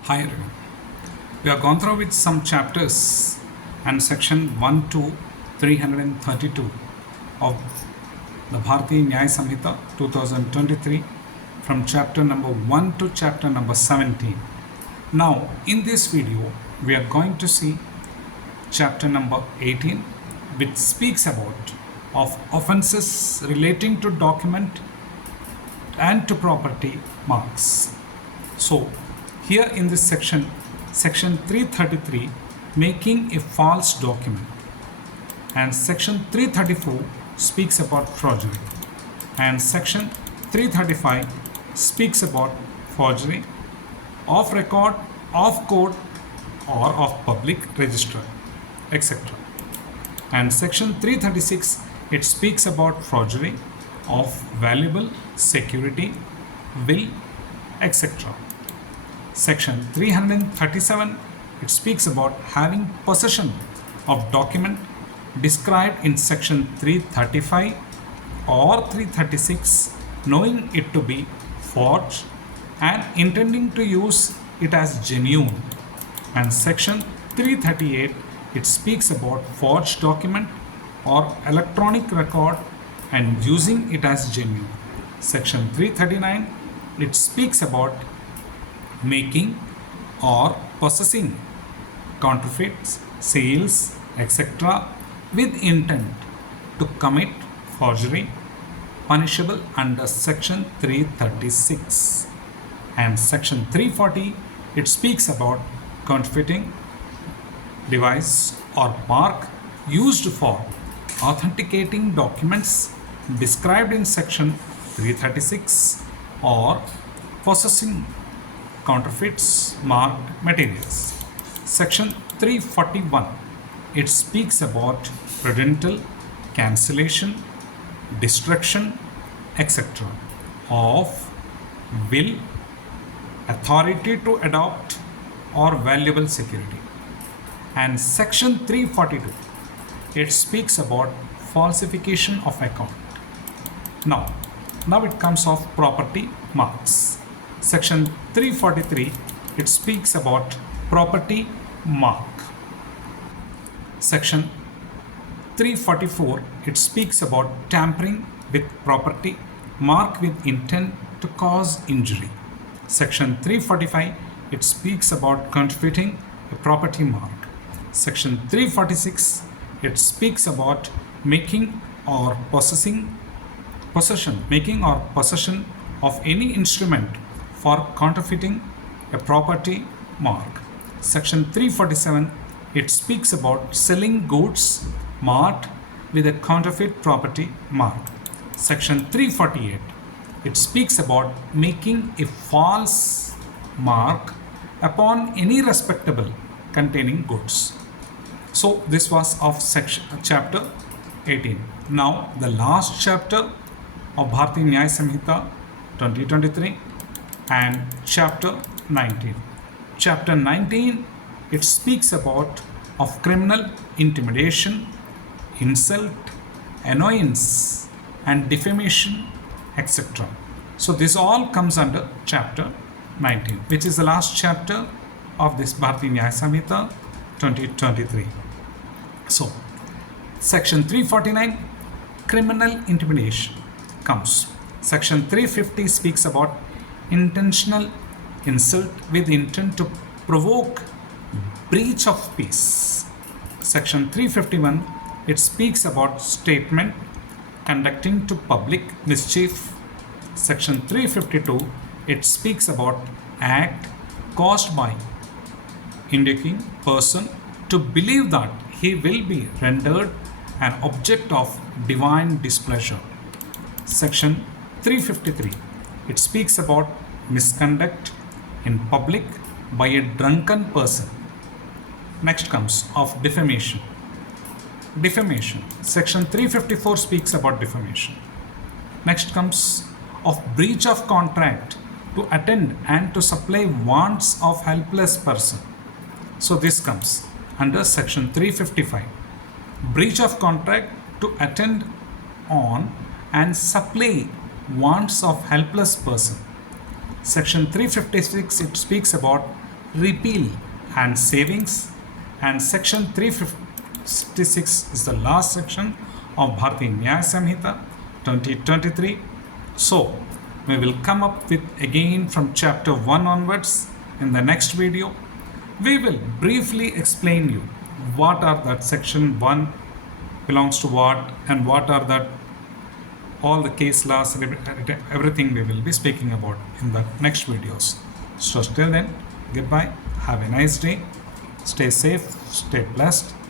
Hi everyone. We have gone through with some chapters and section 1 to 332 of the Bharatiya Nyaya Sanhita 2023 from chapter number 1 to chapter number 17. Now in this video we are going to see chapter number 18, which speaks about of offences relating to document and to property marks. So here in this section 333, making a false document, and section 334 speaks about forgery, and section 335 speaks about forgery of record, of court or of public register, etc. And section 336, it speaks about forgery of valuable security, will, etc. Section 337, it speaks about having possession of document described in section 335 or 336, knowing it to be forged and intending to use it as genuine. And section 338, it speaks about forged document or electronic record and using it as genuine. Section 339, it speaks about making or possessing counterfeits, seals, etc. with intent to commit forgery, punishable under section 336. And section 340, it speaks about counterfeiting device or mark used for authenticating documents described in section 336 or possessing counterfeits marked materials. Section 341, it speaks about prudential cancellation, destruction, etc. of will, authority to adopt or valuable security. And section 342, it speaks about falsification of account. Now it comes of property marks. Section 343, it speaks about property mark. Section 344, it speaks about tampering with property mark with intent to cause injury. Section 345, it speaks about counterfeiting a property mark. Section 346, it speaks about making or possession of any instrument for counterfeiting a property mark. Section 347, it speaks about selling goods marked with a counterfeit property mark. Section 348, it speaks about making a false mark upon any respectable containing goods. So this was of chapter 18. Now the last chapter of Bharatiya Nyaya Samhita 2023 and chapter 19. Chapter 19, it speaks about of criminal intimidation, insult, annoyance and defamation, etc. So this all comes under chapter 19, which is the last chapter of this Bharatiya Nyaya Samhita 2023. So section 349, criminal intimidation comes. Section 350 speaks about intentional insult with intent to provoke breach of peace. Section 351, it speaks about statement conducting to public mischief. Section 352, it speaks about act caused by inducing person to believe that he will be rendered an object of divine displeasure. Section 353, it speaks about misconduct in public by a drunken person. Next comes of defamation. Defamation. Section 354 speaks about defamation. Next comes of breach of contract to attend and to supply wants of helpless person. So this comes under section 355. Breach of contract to attend on and supply wants of helpless person. Section 356, it speaks about repeal and savings, and section 356 is the last section of Bharatiya Nyaya Sanhita 2023. So we will come up with again from chapter 1 onwards in the next video. We will briefly explain you what are that section 1 belongs to what, and what are that all the case laws, everything we will be speaking about in the next videos. So till then, goodbye, have a nice day, stay safe, stay blessed.